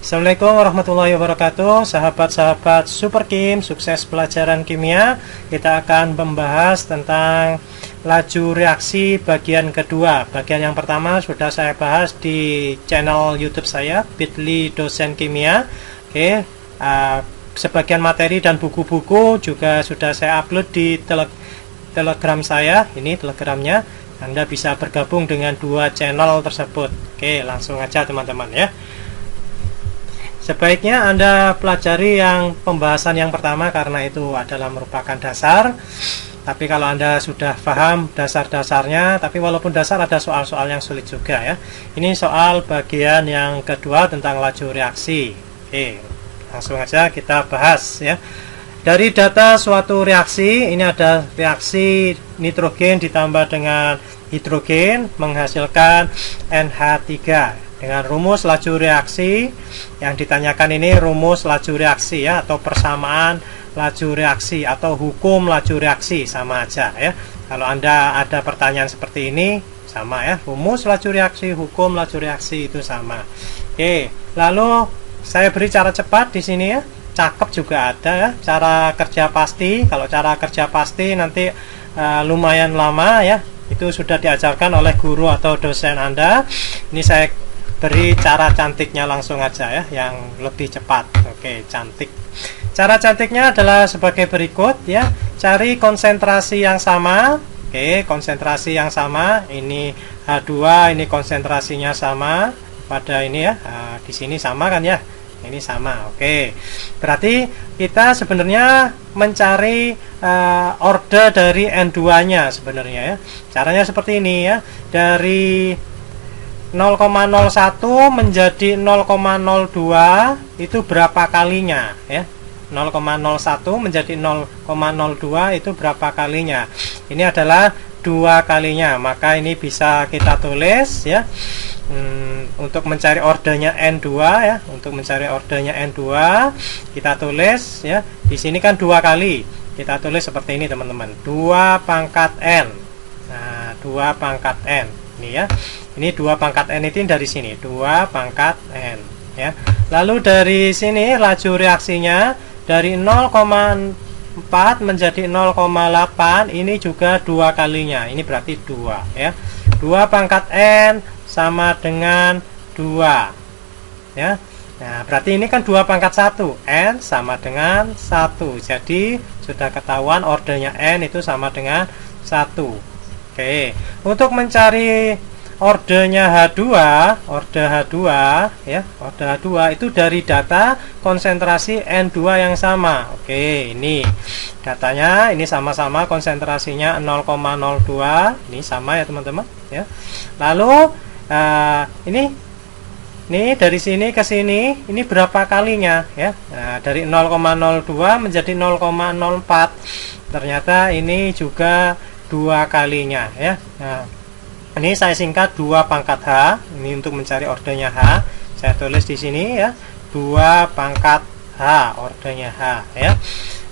Assalamualaikum warahmatullahi wabarakatuh. Sahabat-sahabat Super Kim, sukses pelajaran kimia. Kita akan membahas tentang laju reaksi bagian kedua. Bagian yang pertama sudah saya bahas di channel YouTube saya, Bit.ly Dosen Kimia. Oke, sebagian materi dan buku-buku juga sudah saya upload di Telegram saya. Ini Telegramnya. Anda bisa bergabung dengan dua channel tersebut. Oke, langsung aja teman-teman ya. Sebaiknya Anda pelajari yang pembahasan yang pertama karena itu adalah merupakan dasar. Tapi kalau Anda sudah paham dasar-dasarnya, tapi walaupun dasar ada soal-soal yang sulit juga ya. Ini soal bagian yang kedua tentang laju reaksi. Oke, langsung aja kita bahas ya. Dari data suatu reaksi, ini ada reaksi nitrogen ditambah dengan hidrogen menghasilkan NH3. Dengan rumus laju reaksi yang ditanyakan ini rumus laju reaksi ya, atau persamaan laju reaksi atau hukum laju reaksi, sama aja ya. Kalau Anda ada pertanyaan seperti ini sama ya, rumus laju reaksi, hukum laju reaksi itu sama. Oke, lalu saya beri cara cepat di sini ya. Cakep juga ada ya, cara kerja pasti. Kalau cara kerja pasti nanti lumayan lama ya. Itu sudah diajarkan oleh guru atau dosen Anda. Ini saya beri cara cantiknya langsung aja ya, yang lebih cepat. Oke, cantik. Cara cantiknya adalah sebagai berikut ya. Cari konsentrasi yang sama. Oke, konsentrasi yang sama. Ini H2, ini konsentrasinya sama pada ini ya. Di sini sama kan ya? Ini sama. Oke. Berarti kita sebenarnya mencari order dari N2-nya sebenarnya ya. Caranya seperti ini ya. Dari 0,01 menjadi 0,02 itu berapa kalinya ya. 0,01 menjadi 0,02 itu berapa kalinya. Ini adalah 2 kalinya, maka ini bisa kita tulis ya. Untuk mencari ordernya N2 ya, untuk mencari ordernya N2 kita tulis ya. Di sini kan 2 kali. Kita tulis seperti ini teman-teman. 2 pangkat N. Nah, 2 pangkat N. Ini ya. Ini 2 pangkat N itu dari sini, 2 pangkat N ya. Lalu dari sini laju reaksinya dari 0,4 menjadi 0,8, ini juga 2 kalinya. Ini berarti 2 ya. 2 pangkat N sama dengan 2 ya. Nah, berarti ini kan 2 pangkat 1, N sama dengan 1. Jadi sudah ketahuan ordernya N itu sama dengan 1. Oke, untuk mencari ordernya H2, order H2 ya, order H2 itu dari data konsentrasi N2 yang sama. Oke, ini datanya, ini sama-sama konsentrasinya 0,02, ini sama ya teman-teman ya. Lalu ini dari sini ke sini, ini berapa kalinya ya? Nah, dari 0,02 menjadi 0,04. Ternyata ini juga 2 kalinya ya. Nah, ini saya singkat 2 pangkat H. Ini untuk mencari ordernya H. Saya tulis di sini ya, 2 pangkat H, ordernya H ya.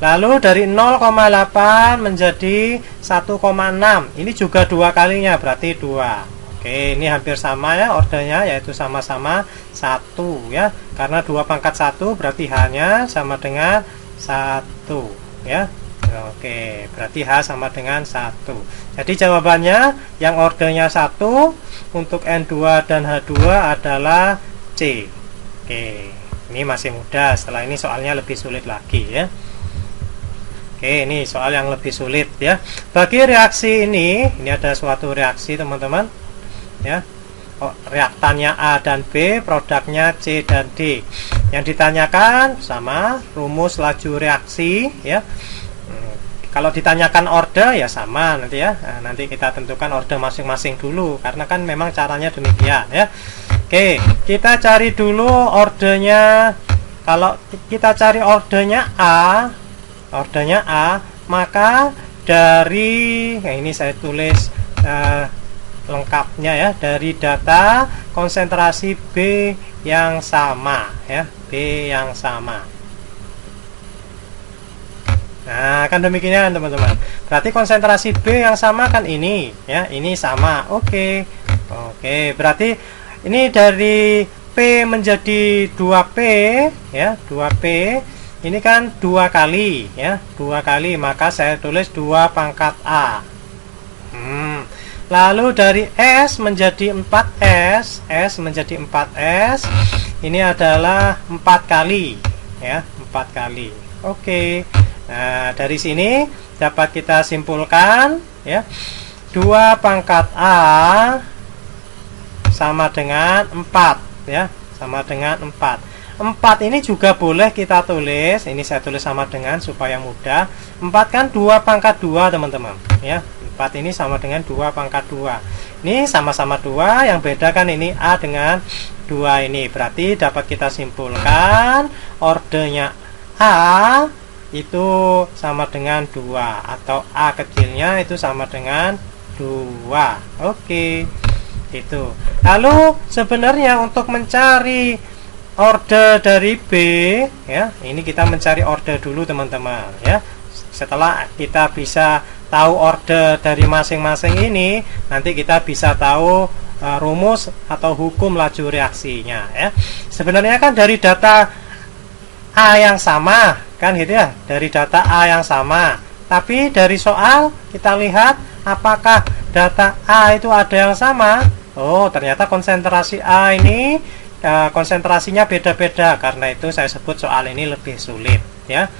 Lalu dari 0,8 menjadi 1,6. Ini juga 2 kalinya, berarti 2. Oke, ini hampir sama ya ordernya, yaitu sama-sama 1 ya. Karena 2 pangkat 1 berarti H-nya sama dengan 1 ya. Oke, berarti H sama dengan 1. Jadi jawabannya yang ordernya 1 untuk N2 dan H2 adalah C. Oke, ini masih mudah. Setelah ini soalnya lebih sulit lagi ya. Oke, ini soal yang lebih sulit ya. Bagi reaksi ini ada suatu reaksi teman-teman ya. Reaktannya A dan B, produknya C dan D. Yang ditanyakan sama rumus laju reaksi ya. Kalau ditanyakan order ya sama nanti ya. Nah, nanti kita tentukan order masing-masing dulu karena kan memang caranya demikian ya. Oke, kita cari dulu ordernya. Kalau kita cari ordernya A, maka dari ini saya tulis lengkapnya ya, dari data konsentrasi B yang sama ya, B yang sama. Nah, kan demikian teman-teman. Berarti konsentrasi B yang sama kan ini ya, ini sama. Oke. Berarti ini dari P menjadi 2P ya, 2P ini kan 2 kali ya, 2 kali, maka saya tulis 2 pangkat A. Lalu dari S menjadi 4S, S menjadi 4S, ini adalah 4 kali ya, 4 kali. Oke. Nah, dari sini dapat kita simpulkan ya, 2 pangkat A sama dengan 4 ya, sama dengan 4. 4 ini juga boleh kita tulis, ini saya tulis sama dengan supaya mudah. 4 kan 2 pangkat 2 teman-teman ya. 4 ini sama dengan 2 pangkat 2. Ini sama-sama 2, yang beda kan ini A dengan 2 ini. Berarti dapat kita simpulkan ordernya A itu sama dengan 2, atau A kecilnya itu sama dengan 2. Oke. Itu. Lalu sebenarnya untuk mencari order dari B ya, ini kita mencari order dulu teman-teman ya. Setelah kita bisa tahu order dari masing-masing ini, nanti kita bisa tahu rumus atau hukum laju reaksinya ya. Sebenarnya kan dari data A yang sama kan gitu ya, dari data A yang sama. Tapi dari soal kita lihat apakah data A itu ada yang sama. Oh, ternyata konsentrasi A ini konsentrasinya beda-beda, karena itu saya sebut soal ini lebih sulit ya.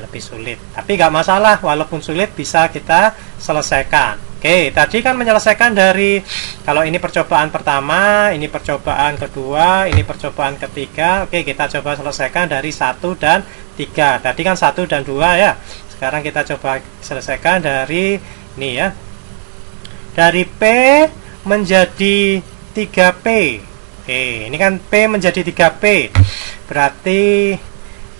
Lebih sulit, tapi nggak masalah, walaupun sulit bisa kita selesaikan. Oke, tadi kan menyelesaikan dari, kalau ini percobaan pertama, ini percobaan kedua, ini percobaan ketiga. Oke, kita coba selesaikan dari 1 dan 3. Tadi kan 1 dan 2 ya. Sekarang kita coba selesaikan dari ini ya, dari P menjadi 3P. Oke, ini kan P menjadi 3P, berarti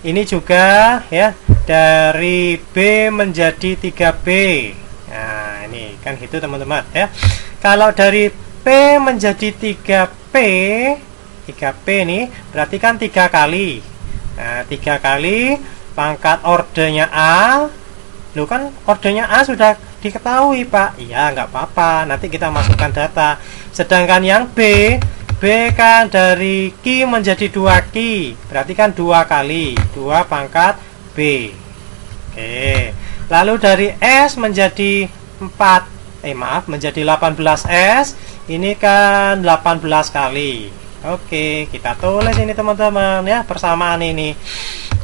ini juga ya, dari B menjadi 3B. Nah, ini kan gitu teman-teman ya. Kalau dari P menjadi 3P, 3P ini berarti kan 3 kali. Nah, 3 kali pangkat ordernya A. Loh, kan ordernya A sudah diketahui, Pak. Iya, nggak apa-apa, nanti kita masukkan data. Sedangkan yang B kan dari Q menjadi 2Q, berarti kan 2 kali, 2 pangkat B. Oke. Lalu dari S menjadi 4, menjadi 18S, ini kan 18 kali. Oke, kita tulis ini teman-teman ya, persamaan ini.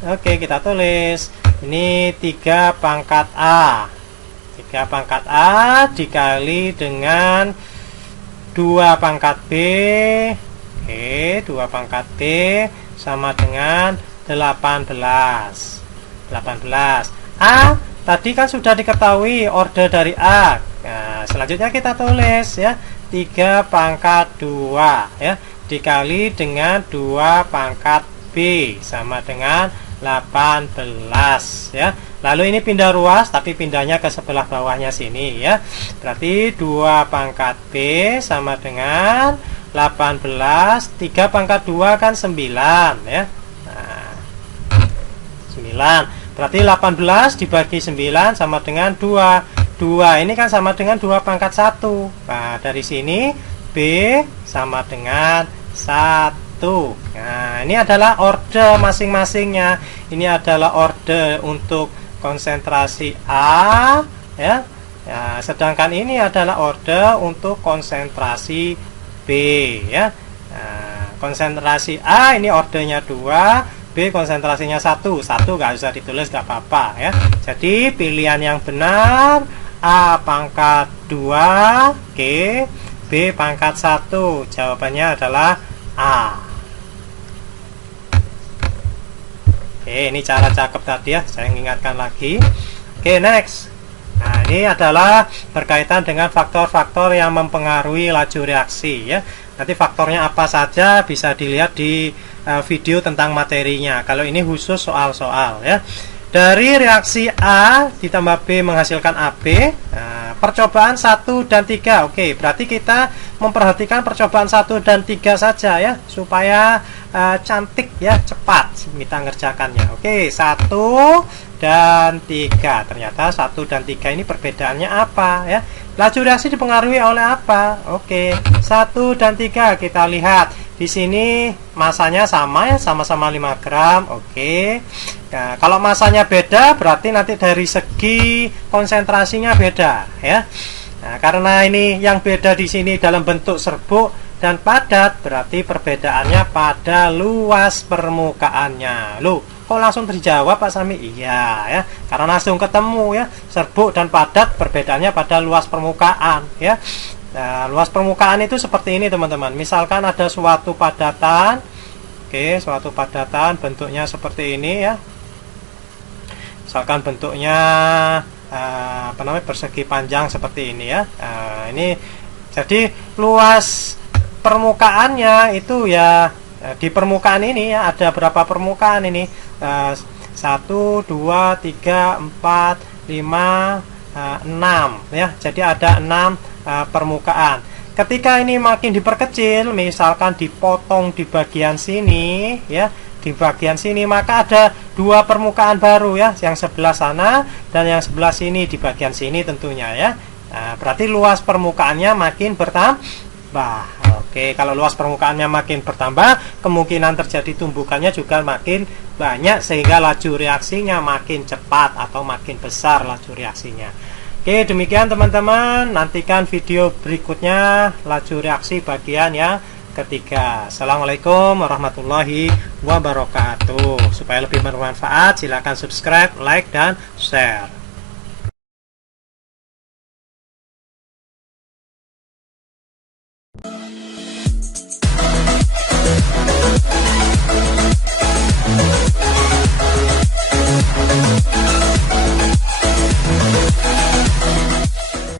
Oke, kita tulis. Ini 3 pangkat A. 3 pangkat A dikali dengan 2 pangkat B. Oke, 2 pangkat B sama dengan 18. 18. A tadi kan sudah diketahui order dari A. Nah, selanjutnya kita tulis ya, 3 pangkat 2 ya, dikali dengan 2 pangkat B sama dengan 18 ya. Lalu ini pindah ruas, tapi pindahnya ke sebelah bawahnya sini ya. Berarti 2 pangkat B sama dengan 18. 3 pangkat 2 kan 9 ya. Nah, 9. Berarti 18 dibagi 9 sama dengan 2. 2 ini kan sama dengan 2 pangkat 1. Nah, dari sini B sama dengan 1. Nah, ini adalah order masing-masingnya. Ini adalah order untuk konsentrasi A ya. Ya, sedangkan ini adalah order untuk konsentrasi B ya. Nah, konsentrasi A ini ordernya 2, B konsentrasinya 1. 1 nggak usah ditulis, nggak apa-apa ya. Jadi pilihan yang benar A pangkat 2, G, B pangkat 1. Jawabannya adalah A. Oke, ini cara cakep tadi ya, saya ingatkan lagi. Oke, next. Nah, ini adalah berkaitan dengan faktor-faktor yang mempengaruhi laju reaksi ya. Nanti faktornya apa saja bisa dilihat di video tentang materinya. Kalau ini khusus soal-soal ya. Dari reaksi A ditambah B menghasilkan AB. Nah, percobaan 1 dan 3. Oke, berarti kita memperhatikan percobaan 1 dan 3 saja ya, supaya cantik ya, cepat kita ngerjakannya. Oke, 1 dan 3. Ternyata 1 dan 3 ini perbedaannya apa ya? Laju reaksi dipengaruhi oleh apa? Oke, 1 dan 3 kita lihat. di sini masanya sama ya, sama-sama 5 gram. Oke. Nah, kalau masanya beda berarti nanti dari segi konsentrasinya beda ya. Nah, karena ini yang beda di sini dalam bentuk serbuk dan padat, berarti perbedaannya pada luas permukaannya. Loh, kok langsung terjawab Pak Sami? Iya ya, karena langsung ketemu ya, serbuk dan padat perbedaannya pada luas permukaan ya. Nah, luas permukaan itu seperti ini teman-teman. Misalkan ada suatu padatan, oke, suatu padatan bentuknya seperti ini ya. Misalkan bentuknya persegi panjang seperti ini ya. Ini jadi luas permukaannya itu ya, di permukaan ini ya ada berapa permukaan ini? 1, 2, 3, 4, 5, 6 ya. Jadi ada 6 permukaan. Ketika ini makin diperkecil, misalkan dipotong di bagian sini ya, di bagian sini, maka ada 2 permukaan baru ya, yang sebelah sana dan yang sebelah sini di bagian sini tentunya ya. Nah, berarti luas permukaannya makin bertambah. Oke, kalau luas permukaannya makin bertambah, kemungkinan terjadi tumbukannya juga makin banyak sehingga laju reaksinya makin cepat atau makin besar laju reaksinya. Oke, demikian teman-teman, nantikan video berikutnya laju reaksi bagian yang ketiga. Assalamualaikum warahmatullahi wabarakatuh. Supaya lebih bermanfaat, silakan subscribe, like, dan share.